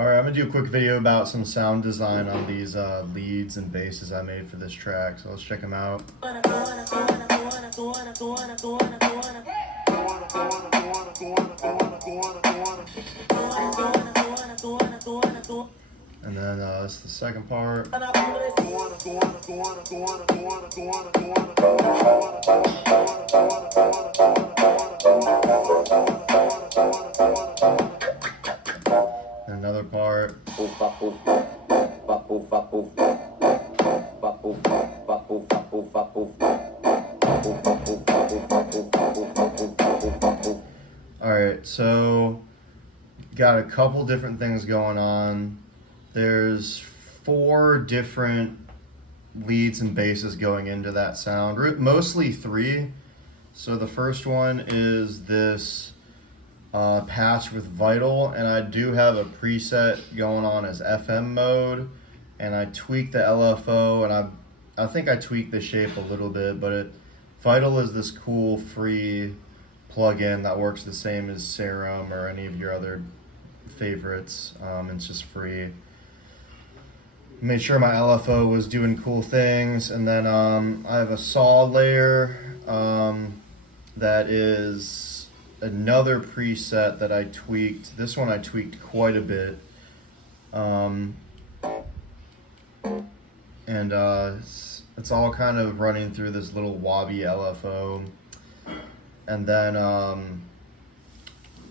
Alright, I'm gonna do a quick video about some sound design on these leads and basses I made for this track, so let's check them out. And then this is the second part. And another part. Alright, so got a couple different things going on. There's 4 different leads and basses going into that sound, mostly 3. So the first one is this patch with Vital, and I do have a preset going on as FM mode, and I tweaked the LFO, and I think I tweaked the shape a little bit, but Vital is this cool free plugin that works the same as Serum or any of your other favorites. It's just free. Made sure my LFO was doing cool things, and then I have a saw layer that is another preset that I tweaked. This one I tweaked quite a bit, and it's all kind of running through this little wobby LFO. And then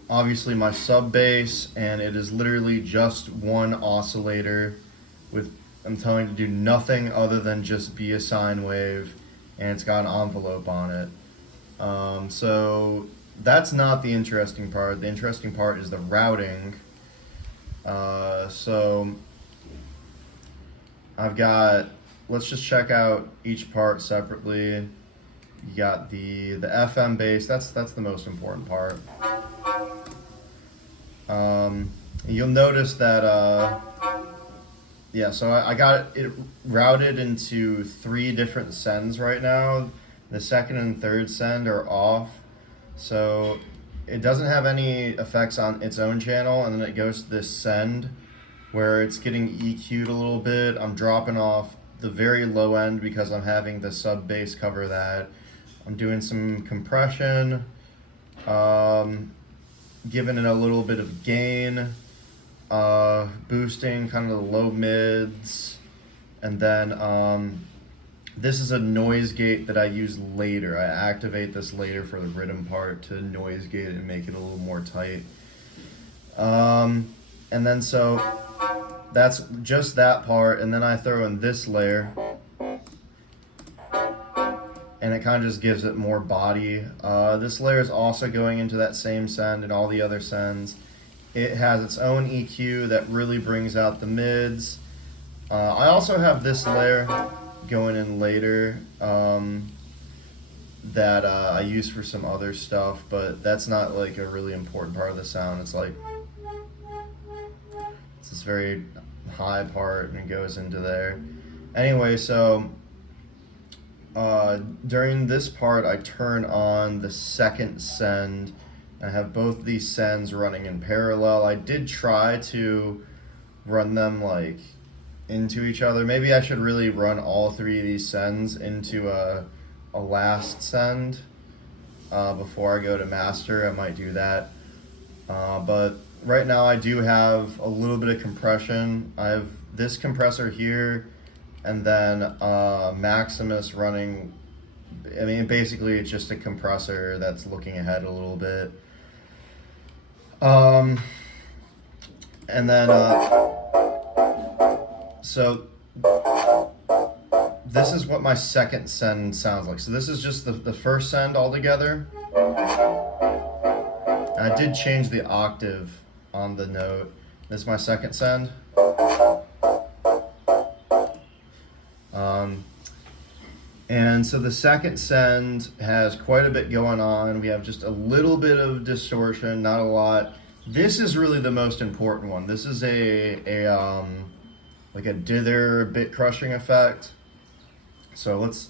obviously my sub bass, and it is literally just one oscillator with, I'm telling it to do nothing other than just be a sine wave, and it's got an envelope on it. So that's not the interesting part. The interesting part is the routing. So I've got, let's just check out each part separately. You got the FM bass, that's the most important part. You'll notice that yeah, so I got it routed into 3 different sends right now. The second and third send are off, so it doesn't have any effects on its own channel, and then it goes to this send where it's getting EQ'd a little bit. I'm dropping off the very low end because I'm having the sub bass cover that. I'm doing some compression, giving it a little bit of gain, boosting kind of the low mids, and then this is a noise gate that I use later. I activate this later for the rhythm part to noise gate it and make it a little more tight. And then so that's just that part, and then I throw in this layer, and it kind of just gives it more body. This layer is also going into that same send and all the other sends. It has its own EQ that really brings out the mids. I also have this layer going in later that I use for some other stuff, but that's not like a really important part of the sound. It's like, it's this very high part, and it goes into there. Anyway, so during this part I turn on the second send. I have both these sends running in parallel. I did try to run them like into each other. Maybe I should really run all 3 of these sends into a last send before I go to master. I might do that. But right now I do have a little bit of compression. I have this compressor here, and then Maximus running. I mean, basically it's just a compressor that's looking ahead a little bit. And then so this is what my second send sounds like. So this is just the first send altogether. And I did change the octave on the note. This is my second send. And so the second send has quite a bit going on. We have just a little bit of distortion, not a lot. This is really the most important one. This is like a dither bit crushing effect. So let's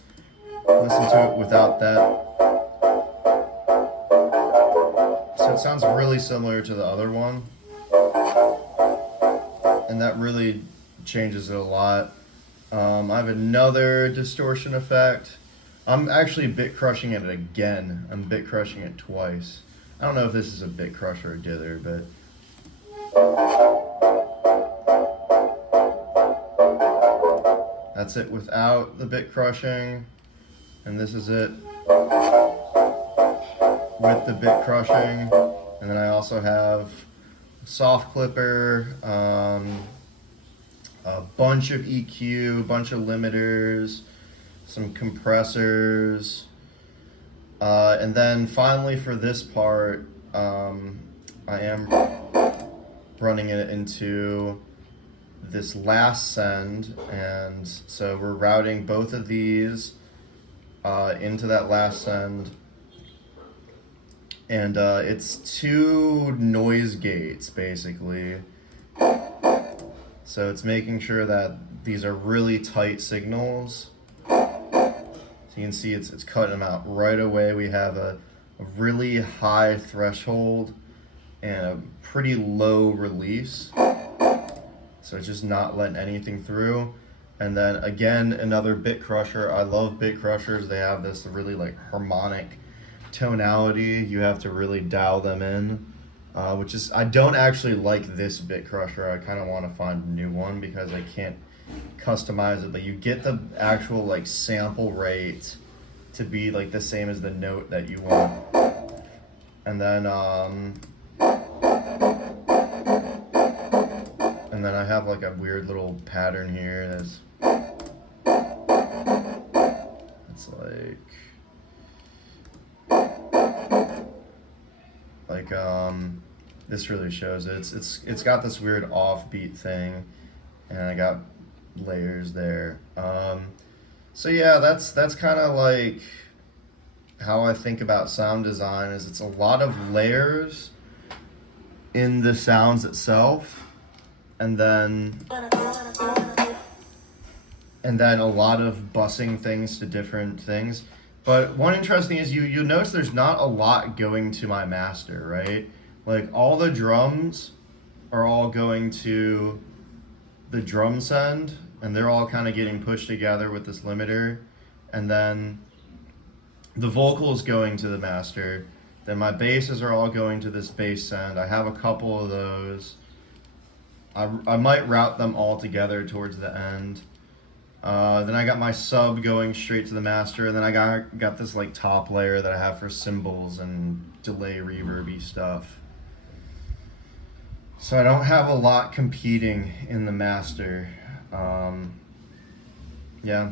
listen to it without that. So it sounds really similar to the other one. and that really changes it a lot. I have another distortion effect. I'm actually bit crushing it again. I'm bit crushing it twice. I don't know if this is a bit crusher or dither, but that's it without the bit crushing, and this is it with the bit crushing. And then I also have a soft clipper, a bunch of EQ, a bunch of limiters, some compressors, and then finally for this part, I am running it into this last send, and so we're routing both of these into that last send, and it's 2 noise gates basically. So it's making sure that these are really tight signals. So you can see it's cutting them out right away. We have a really high threshold and a pretty low release. So it's just not letting anything through. And then again, another bit crusher. I love bit crushers. They have this really like harmonic tonality. You have to really dial them in. Which is, I don't actually like this bit crusher. I kind of want to find a new one because I can't customize it, but you get the actual like sample rate to be like the same as the note that you want. And then I have like a weird little pattern here that's this really shows it. It's got this weird offbeat thing, and I got layers there. So yeah, that's kind of like how I think about sound design. Is it's a lot of layers in the sounds itself, and then a lot of bussing things to different things. But one interesting is you'll notice there's not a lot going to my master, right? Like all the drums are all going to the drum send, and they're all kind of getting pushed together with this limiter. And then the vocals going to the master. Then my basses are all going to this bass send. I have a couple of those. I might route them all together towards the end. Then I got my sub going straight to the master, and then I got this like top layer that I have for cymbals and delay reverby stuff. So I don't have a lot competing in the master. Yeah.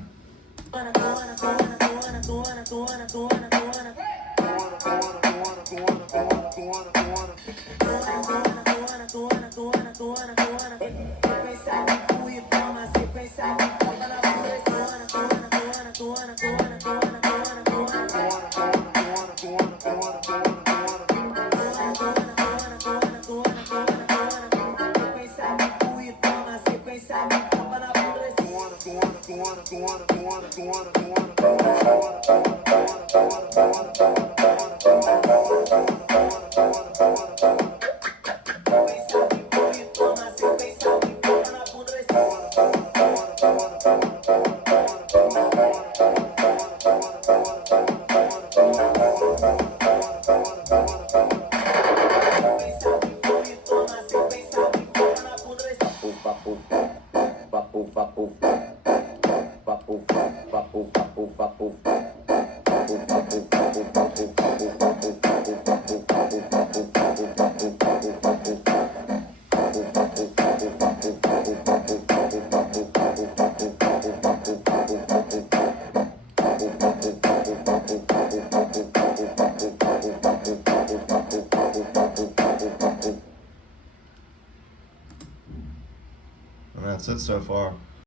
And that's it so far.